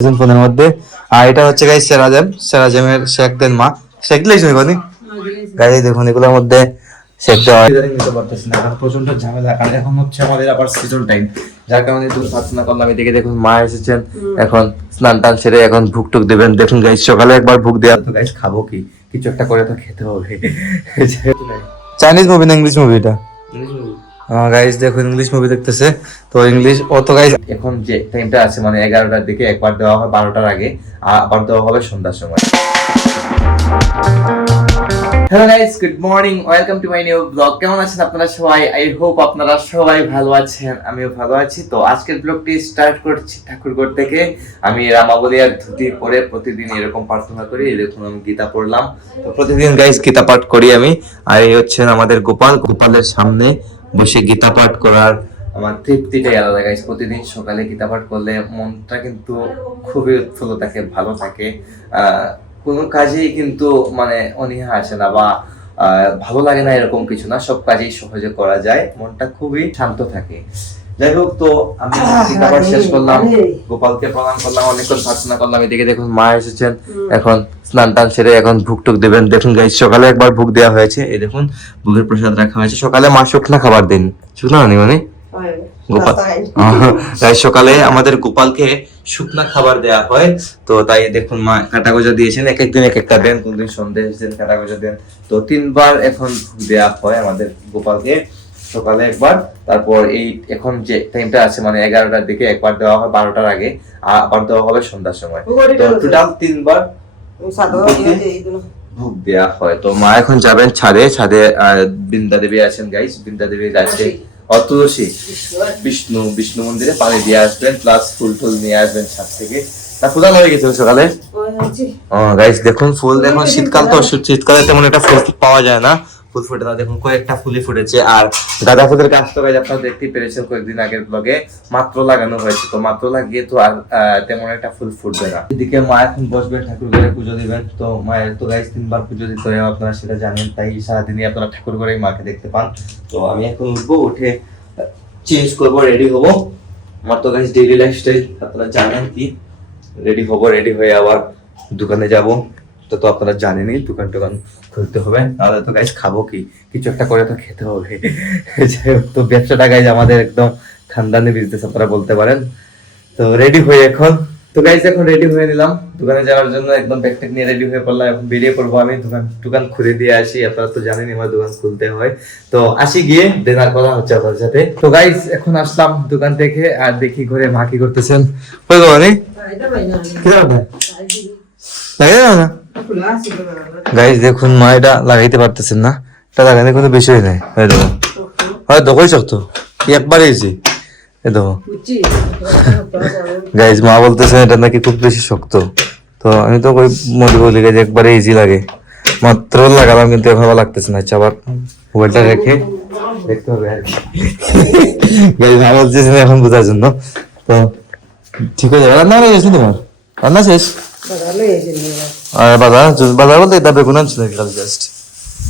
ফোনের মধ্যে। আর এটা হচ্ছে গাইস সেরাজেমের শেক দেন মা শেক দিলেই শুনি গাইস দেখুন এগুলোর মধ্যে শেক দেওয়া নিতে পারতেছি না, এখন প্রচন্ড ঝামেলা। আর এখন হচ্ছে আমাদের আবার সিজন টাইম, যার কারণে একটু প্রার্থনা করলাম। এদিকে দেখুন মা এসেছেন, এখন স্নান টান সেরে এখন ভুক টুক দেবেন। দেখুন গাইস সকালে একবার ভুক দেওয়া, তো গাইস খাবো কি, কিছু একটা করে তো খেতে হবে। চাইনিজ মুভি না ইংলিশ মুভি? এটা গাইস দেখুন ইংলিশ মুভি দেখতেছে, তো ইংলিশ অত গাইস এখন যে টাইমটা আছে মানে 11টার দিকে একবার দেওয়া হয় 12টার আগে, আবার দেওয়া হবে সন্ধ্যার সময়। Hello guys, good morning, welcome to my new blog. কেমন আছেন আপনারা সবাই? আই হোপ আপনারা সবাই ভালো আছেন, আমিও ভালো আছি। তো আজকের ব্লগটি স্টার্ট করছি ঠাকুরঘর থেকে। আমি রামাবলিয়ার ধুতি পরে প্রতিদিন এরকম প্রার্থনা করি। দেখুন আমি গীতা পড়লাম, তো প্রতিদিন গাইস গীতা পাঠ করি আমি। আর এই হচ্ছেন আমাদের গোপালের সামনে বসে গীতা পাঠ করার আমার তৃপ্তিটাই আলাদা গাইস। প্রতিদিন সকালে গীতা পাঠ করলে মনটা কিন্তু খুবই উৎফুল্ল থাকে, ভালো থাকে। কোনো কাজেই কিন্তু মানে অনীহা আসে না বা ভালো লাগে না এরকম কিছু না, সব কাজেই সহজে করা যায়, মনটা খুবই শান্ত থাকে। যাই হোক, তো আমি গীতা পাঠ শেষ করলাম, গোপালকে প্রণাম করলাম, অনেকক্ষণ প্রার্থনা করলাম। এদিকে দেখুন মা এসেছেন, এখন স্নান টান সেরে এখন ভুক টুক দেবেন। দেখুন গাইস সকালে একবার ভুক দেওয়া হয়েছে, এই দেখুন ভুগের প্রসাদ রাখা হয়েছে। সকালে মা শুকনা খাবার দিন, শুকনা মানে গোপাল সকালে আমাদের গোপালকে শুকনা খাবার দেয়া হয়, তো তাই দেখুন মা কাটা গজা দিয়েছেন। এক একদিন এক একটা দেন, কোনদিন সন্দেশ দেন, কাটা গজা দেন। তো 3বার এখন দেয়া হয় আমাদের গোপালকে, সকালে একবার, তারপর এই এখন যে টাইমটা আছে মানে 11টার দিকে একবার দেওয়া হয় 12টার আগে, আবার দেওয়া হবে সন্ধ্যার সময়। তো টোটাল 3বার ভোগ দেয়া হয়। তো মা এখন যাবেন ছাদে বৃন্দা দেবী আছেন গাইস, বৃন্দা দেবী আছে তুলসী বিষ্ণু মন্দিরে পানি দিয়ে আসবেন, প্লাস ফুল টুল নিয়ে আসবেন ছাদ থেকে। তা ফুল হয়ে গেছিল সকালে। গাইস দেখুন ফুল, দেখুন শীতকাল তো, শীতকালে তেমন একটা ফুল পাওয়া যায় না, ফুল ফুটে না। দেখুন কয়েকটা ফুলই ফুটেছে। আর গাঁদা ফুলের গাছ তো গাইস আপনারা দেখতেই পেরেছেন কয়েকদিন আগের ব্লগে, মাত্র লাগানো হয়েছে। তো মাত্র লাগিয়ে তো আর তেমন একটা ফুল ফুটবে না। এদিকে মা এখন বসবেন ঠাকুর ঘরে পুজো দিবেন। তো মায়ের তো গাইস 3বার পুজো দিতে হয়, আপনারা সেটা জানেন, তাই সারাদিনই আপনারা ঠাকুর ঘরে মাকে দেখতে পান। তো আমি এখন উঠবো, উঠে চেঞ্জ করবো, রেডি হবো। আমার তো গাইস ডেইলি লাইফস্টাইল আপনারা জানেন কি, রেডি হবো, রেডি হয়ে আবার দোকানে যাব। তো আপনারা জানেনই দোকান খুলতে হবে, নাহলে তো গাইস খাবো কি, কিছু একটা করে তো খেতে হবে। যাই হোক, তো ব্যবসাটা গাইস আমাদের একদম খানদানি বিজনেস আপনারা বলতে পারেন। তো রেডি হয়ে তো গাইস এখন রেডি হয়ে নিলাম দোকানে যাওয়ার জন্য, একদম ব্যাগ ট্যাগ নিয়ে রেডি হয়ে পড়লাম। এখন বেরিয়ে পড়বো আমি, দোকান খুলে দিয়ে আসি। আপনারা তো জানেনই আমার দোকান খুলতে হয়। তো আসি গিয়ে ডিনার করা হচ্ছে আপনাদের সাথে। তো গাইস এখন আসলাম দোকান থেকে, আর দেখি ঘরে মা কি করতেছেন। কই গো নি কি করবে লাগে না গাইস, দেখুন মা এটা লাগাইতে পারতেছেন না, এটা লাগাইতে কোনো বিষয় নাই। হয়তো কই শক্ত একবারে এসে এ দেখো গাইস, মা বলতেছেন এটা নাকি খুব বেশি শক্ত। তো আমি তো কই মনে বলি যে একবারে ইজি লাগে, মাত্র লাগালাম কিন্তু এখন ভালো লাগতেছে না। আচ্ছা আবার মোবাইলটা রেখে দেখতে হবে আর কি। গাইস মা বলতেছেন এখন বোঝার জন্য। তো ঠিক আছে, রান্না হয়ে গেছে তোমার? রান্না শেষ? আর বাজার বলতে এটা বেগুন আনছি নাকি কাল, জাস্ট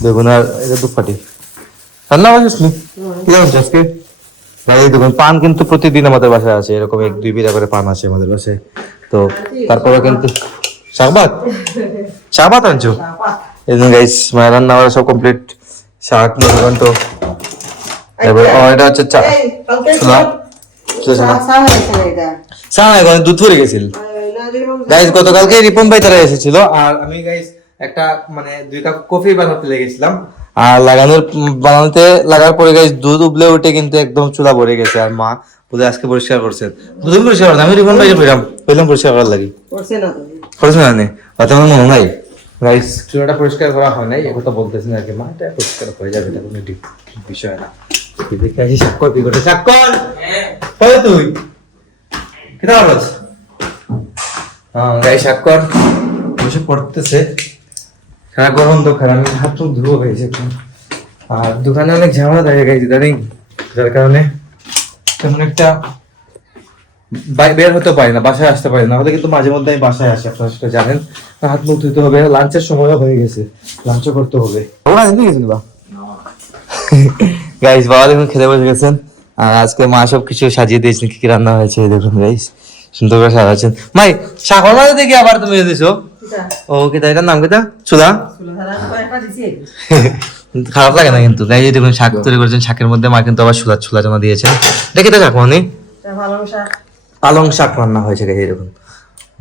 বেগুন আর এটা দুপাটি রান্না হয়ে গেছিল। কি আনছি আজকে? দেখুন পান কিন্তু প্রতিদিন আমাদের বাসায় আছে, এরকম 1-2 বিঘা করে পান আছে আমাদের বাসায়। তো তারপরে কিন্তু শাকভাত আনছো। এই জন্য গাইস মায়ের রান্না করা সব কমপ্লিট। শাক ঘন্ট, এবার এটা হচ্ছে দুধ পরে গেছিল গাইস। গতকালকে রিপন ভাই তারা এসেছিল, আর আমি গাইস একটা মানে 2 কাপ কফি বানাতে লেগেছিলাম। আর লাগার পরে গাইস দুধ উবলে উঠে কিন্তু একদম চুলা ভরে গেছে। আর মা বুঝে আজকে পরিষ্কার করছেন, দুধ পরিষ্কার করেন। আমি রিপন ভাইকে বললাম পরিষ্কার করার লাগি, করছে না আমার মনে নাই গাইস। চুলাটা পরিষ্কার করা হয় নাই, এখন তো বলতেছেন আর কি, মা এটা পরিষ্কার হয়ে যাবে, এটা কোনো বিষয় না। দেখে আসি স্বাক্ষর কি করতে। স্বাক্ষর তুই কেটা বলছ? গাইস স্বাক্ষর বসে পড়তেছে, খারাপ গরম তো খারাপ, আমি হাত মুখ ধুবো হয়েছে। আর দোকানে অনেক ঝামেলা থাকে গাইস ইদানিং, যার কারণে তেমন একটা বের হতে পারি না, বাসায় আসতে পারি না। হলে কিন্তু মাঝে মধ্যে আমি বাসায় আসি, আপনারা সেটা জানেন। হাত মুখ ধুতে হবে, লাঞ্চের সময়ও হয়ে গেছে, লাঞ্চও করতে হবে। গাইস বাবা দেখুন খেতে বসে গেছেন, আর আজকে মা সব কিছু সাজিয়ে দিয়েছেন, কি কি রান্না হয়েছে দেখুন গাইস। সুন্দর করে সাজাচ্ছেন। মাই শাকর মাঝে দেখি আবার তুমি দিছো। ও কি তাই, এটার নাম কি তা? সুধা। খারাপ লাগে না কিন্তু গাই, দেখুন শাক তৈরি করেছেন, শাকের মধ্যে মা কিন্তু আবার ছোলা চানা দিয়েছেন। দেখি তো শাক মানে পালং শাক রান্না হয়েছে গাই, দেখুন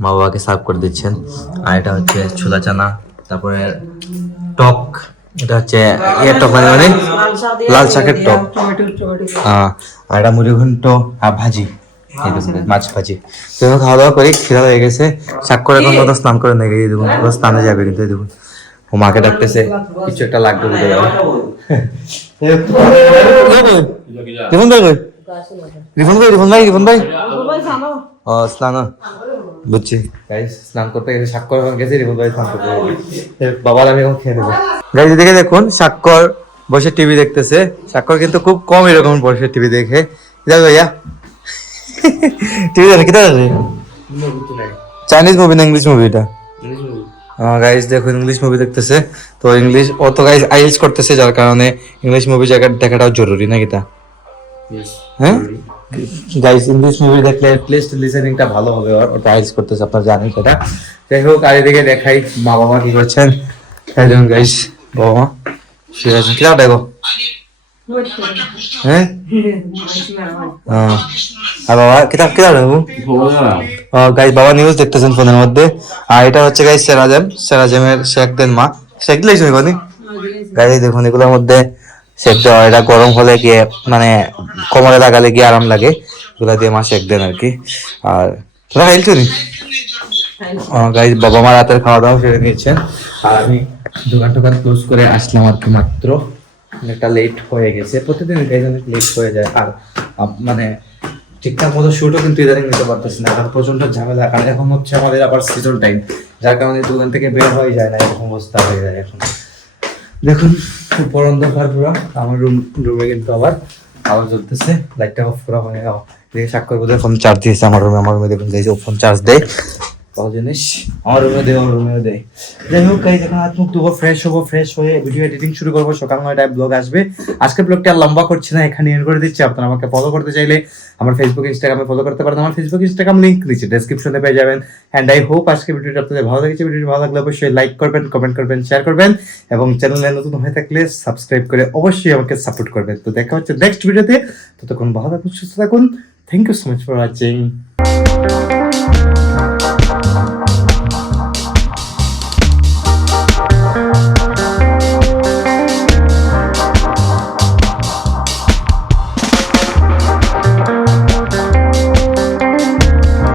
মা বাবাকে সার্ভ করে দিচ্ছেন। আর এটা হচ্ছে ছোলা চানা, তারপরে টক, এটা হচ্ছে টক মানে লাল শাকের টক, আর এটা মুড়ি ঘন্ট আর ভাজি, মাছ ভাজি। তো খাওয়া দাওয়া করি, খিদা হয়ে গেছে। শাক করে এখন মতো স্নান করে নেই, দেখুন স্নানে যাবে কিন্তু দেখুন ও মাকে ডাকতেছে, কিছু একটা লাগবে বলে। রিফন ভাই রিফন ভাই ও স্নান বুঝছি গাইস, স্নান করতে গেছে, স্বাক্ষর এখন গেছে, রিফন ভাই স্নান করতে গেছে। বাবা আমি এখন খেয়ে নেবো গাইস। এদিকে দেখুন স্বাক্ষর বসে টিভি দেখতেছে। স্বাক্ষর কিন্তু খুব কম এরকম বসে টিভি দেখে। যাবে ভাইয়া টিভি দেখে কি দেখে? চাইনিজ মুভি না ইংলিশ মুভি? এটা গাইস দেখুন ইংলিশ মুভি দেখতেছে। তো ইংলিশ ও তো গাইস আইএলটিএস করতেছে, যার কারণে ইংলিশ মুভি দেখাটাও জরুরি নাকি তা? হ্যাঁ গাইস, ইংলিশ মুভি দেখলে অ্যাটলিস্ট লিসেনিংটা ভালো হবে। ওটা আইএলটিএস করতেছে, আপনারা জানেন সেটা। যাই হোক, আর এদিকে দেখাই মা বাবা কি করছেন। দেখুন গাইস, বাবা মা শুয়ে আছেন। কি দেখো হ্যাঁ, আর বাবা কিতাব দেখো গাইস, বাবা নিউজ দেখতেছেন ফোনের মধ্যে। আর এটা হচ্ছে গাইস সেরাজেমের শেক দেন মা, শেক দিলেই শুনি গাইস। দেখুন এগুলোর মধ্যে শেক দেওয়া, এটা গরম হলে গিয়ে মানে কোমরে লাগালে গিয়ে আরাম লাগে, এগুলা দিয়ে মা শেক দেন আর কি। আর তোরা খাইছো নি গাইস? বাবা মা রাতের খাওয়া দাওয়া সেরে নিয়েছেন, আর আমি দোকান ক্লোজ করে আসলাম আর কি মাত্র। একটা লেট হয়ে গেছে, প্রতিদিন গাইস অনেক লেট হয়ে যায়। আর মানে ঠিকঠাক মতো শুটও কিন্তু ইদানিং নিতে পারতেছি না, কারণ প্রচন্ড ঝামেলা। আর এখন হচ্ছে আমাদের আবার সিজন টাইম, যার কারণে দোকান থেকে বের হয়ে যায় না, এরকম অবস্থা হয়ে যায় এখন। দেখুন উপর অন্ধকার পুরো, আমার রুমে কিন্তু আবার চলতেছে, লাইটটা অফ করা হয়ে গেল। স্বাক্ষর বোধহয় ফোন চার্জ দিয়েছে আমার রুমে দেখুন যাইছে, ও ফোন চার্জ দেয় ভালো জিনিস, আমার রুমে দেয়, আমার রুমেও দেয়। যাই হোক গাইস, এখন হাত মুখ ধুবো, ফ্রেশ হবো, ফ্রেশ হয়ে ভিডিও এডিটিং শুরু করবো। সকাল 9টায় ব্লগ আসবে। আজকের ব্লগটা আর লম্বা করছি না, এখানে এন্ড করে দিচ্ছি। আপনারা আমাকে ফলো করতে চাইলে আমার ফেসবুক ইনস্টাগ্রামে ফলো করতে পারেন। আমার ফেসবুক ইনস্টাগ্রাম লিংক নিচে ডেসক্রিপশনে পেয়ে যাবেন। এন্ড আই হোপ আজকে ভিডিওটা আপনাদের ভালো লেগেছে। ভিডিওটি ভালো লাগলে অবশ্যই লাইক করবেন, কমেন্ট করবেন, শেয়ার করবেন, এবং চ্যানেলে নতুন হয়ে থাকলে সাবস্ক্রাইব করে অবশ্যই আমাকে সাপোর্ট করবেন। তো দেখা হচ্ছে নেক্সট ভিডিওতে, ততক্ষণ ভালো থাকুন, সুস্থ থাকুন। Thank you so much for watching.